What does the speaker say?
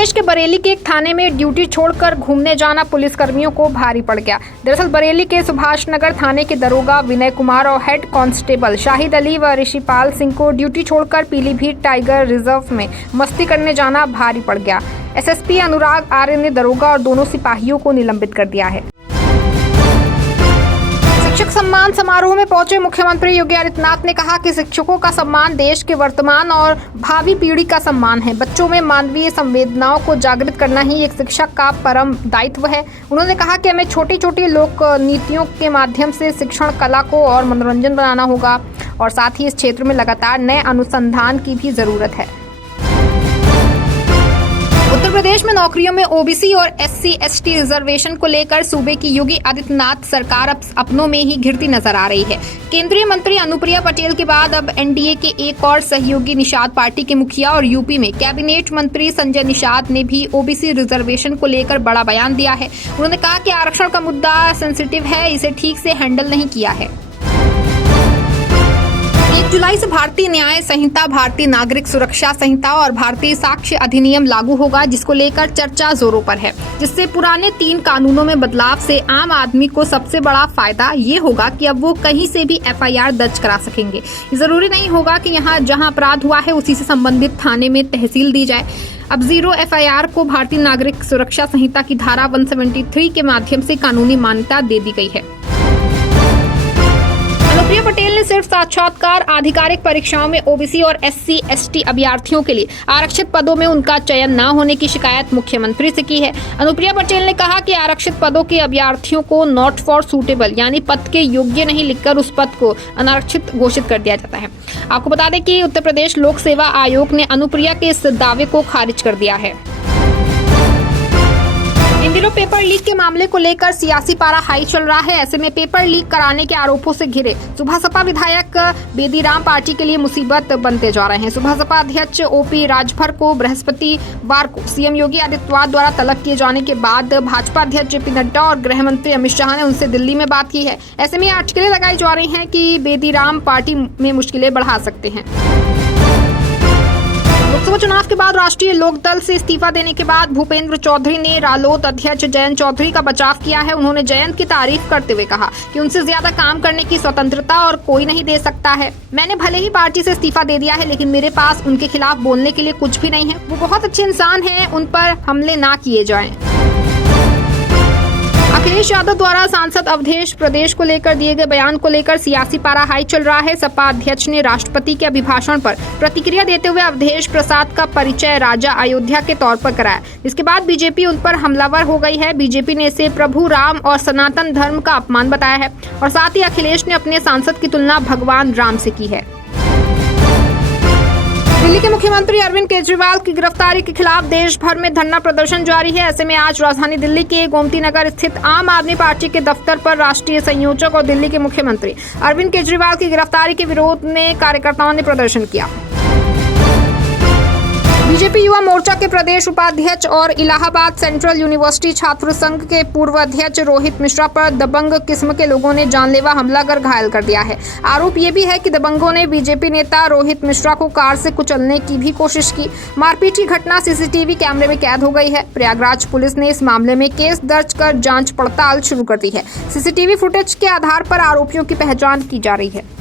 प्रदेश के बरेली के एक थाने में ड्यूटी छोड़कर घूमने जाना पुलिसकर्मियों को भारी पड़ गया। दरअसल बरेली के सुभाष नगर थाने के दरोगा विनय कुमार और हेड कांस्टेबल शाहिद अली व ऋषिपाल सिंह को ड्यूटी छोड़कर पीलीभीत टाइगर रिजर्व में मस्ती करने जाना भारी पड़ गया। एसएसपी अनुराग आर्य ने दरोगा और दोनों सिपाहियों को निलंबित कर दिया है। शिक्षक सम्मान समारोह में पहुंचे मुख्यमंत्री योगी आदित्यनाथ ने कहा कि शिक्षकों का सम्मान देश के वर्तमान और भावी पीढ़ी का सम्मान है। बच्चों में मानवीय संवेदनाओं को जागृत करना ही एक शिक्षक का परम दायित्व है। उन्होंने कहा कि हमें छोटी छोटी लोक नीतियों के माध्यम से शिक्षण कला को और मनोरंजन बनाना होगा और साथ ही इस क्षेत्र में लगातार नए अनुसंधान की भी जरूरत है। उत्तर प्रदेश में नौकरियों में ओबीसी और SC/ST रिजर्वेशन को लेकर सूबे की योगी आदित्यनाथ सरकार अब अपनों में ही घिरती नजर आ रही है। केंद्रीय मंत्री अनुप्रिया पटेल के बाद अब एनडीए के एक और सहयोगी निषाद पार्टी के मुखिया और यूपी में कैबिनेट मंत्री संजय निषाद ने भी ओबीसी रिजर्वेशन को लेकर बड़ा बयान दिया है। उन्होंने कहा कि आरक्षण का मुद्दा सेंसिटिव है, इसे ठीक से हैंडल नहीं किया है। 1 जुलाई से भारतीय न्याय संहिता, भारतीय नागरिक सुरक्षा संहिता और भारतीय साक्ष्य अधिनियम लागू होगा, जिसको लेकर चर्चा जोरों पर है। जिससे पुराने 3 कानूनों में बदलाव से आम आदमी को सबसे बड़ा फायदा ये होगा कि अब वो कहीं से भी FIR दर्ज करा सकेंगे। जरूरी नहीं होगा कि यहाँ जहाँ अपराध हुआ है उसी से संबंधित थाने में तहसील दी जाए। अब 0 FIR को भारतीय नागरिक सुरक्षा संहिता की धारा 173 के माध्यम से कानूनी मान्यता दे दी गई है। अनुप्रिया पटेल ने सिर्फ साक्षात्कार आधिकारिक परीक्षाओं में ओबीसी और SC/ST अभ्यर्थियों के लिए आरक्षित पदों में उनका चयन न होने की शिकायत मुख्यमंत्री से की है। अनुप्रिया पटेल ने कहा कि आरक्षित पदों के अभ्यर्थियों को नॉट फॉर सूटेबल यानी पद के योग्य नहीं लिखकर उस पद को अनारक्षित घोषित कर दिया जाता है। आपको बता दें कि उत्तर प्रदेश लोक सेवा आयोग ने अनुप्रिया के इस दावे को खारिज कर दिया है। इन दिनों पेपर लीक के मामले को लेकर सियासी पारा हाई चल रहा है। ऐसे में पेपर लीक कराने के आरोपों से घिरे सुबह सपा विधायक बेदीराम पार्टी के लिए मुसीबत बनते जा रहे हैं। सुबह सपा अध्यक्ष OP राजभर को बृहस्पतिवार को सीएम योगी आदित्यनाथ द्वारा तलब किए जाने के बाद भाजपा अध्यक्ष JP नड्डा और गृह मंत्री अमित शाह ने उनसे दिल्ली में बात की है। ऐसे में अटकलें लगाई जा रही हैं कि बेदीराम पार्टी में मुश्किलें बढ़ा सकते हैं। लोकसभा चुनाव के बाद राष्ट्रीय लोकदल से इस्तीफा देने के बाद भूपेंद्र चौधरी ने रालोद अध्यक्ष जयंत चौधरी का बचाव किया है। उन्होंने जयंत की तारीफ करते हुए कहा कि उनसे ज्यादा काम करने की स्वतंत्रता और कोई नहीं दे सकता है। मैंने भले ही पार्टी से इस्तीफा दे दिया है, लेकिन मेरे पास उनके खिलाफ बोलने के लिए कुछ भी नहीं है। वो बहुत अच्छे इंसान हैं, उन पर हमले ना किए जाएं। अखिलेश यादव द्वारा सांसद अवधेश प्रदेश को लेकर दिए गए बयान को लेकर सियासी पारा हाई चल रहा है। सपा अध्यक्ष ने राष्ट्रपति के अभिभाषण पर प्रतिक्रिया देते हुए अवधेश प्रसाद का परिचय राजा अयोध्या के तौर पर कराया। इसके बाद बीजेपी उन पर हमलावर हो गई है। बीजेपी ने इसे प्रभु राम और सनातन धर्म का अपमान बताया है और साथ ही अखिलेश ने अपने सांसद की तुलना भगवान राम से की है। दिल्ली के मुख्यमंत्री अरविंद केजरीवाल की गिरफ्तारी के खिलाफ देश भर में धरना प्रदर्शन जारी है। ऐसे में आज राजधानी दिल्ली के गोमती नगर स्थित आम आदमी पार्टी के दफ्तर पर राष्ट्रीय संयोजक और दिल्ली के मुख्यमंत्री अरविंद केजरीवाल की गिरफ्तारी के विरोध में कार्यकर्ताओं ने प्रदर्शन किया। बीजेपी युवा मोर्चा के प्रदेश उपाध्यक्ष और इलाहाबाद सेंट्रल यूनिवर्सिटी छात्र संघ के पूर्व अध्यक्ष रोहित मिश्रा पर दबंग किस्म के लोगों ने जानलेवा हमला कर घायल कर दिया है। आरोप ये भी है कि दबंगों ने बीजेपी नेता रोहित मिश्रा को कार से कुचलने की भी कोशिश की। मारपीट की घटना CCTV कैमरे में कैद हो गई है। प्रयागराज पुलिस ने इस मामले में केस दर्ज कर जांच पड़ताल शुरू कर दी है। CCTV फुटेज के आधार पर आरोपियों की पहचान की जा रही है।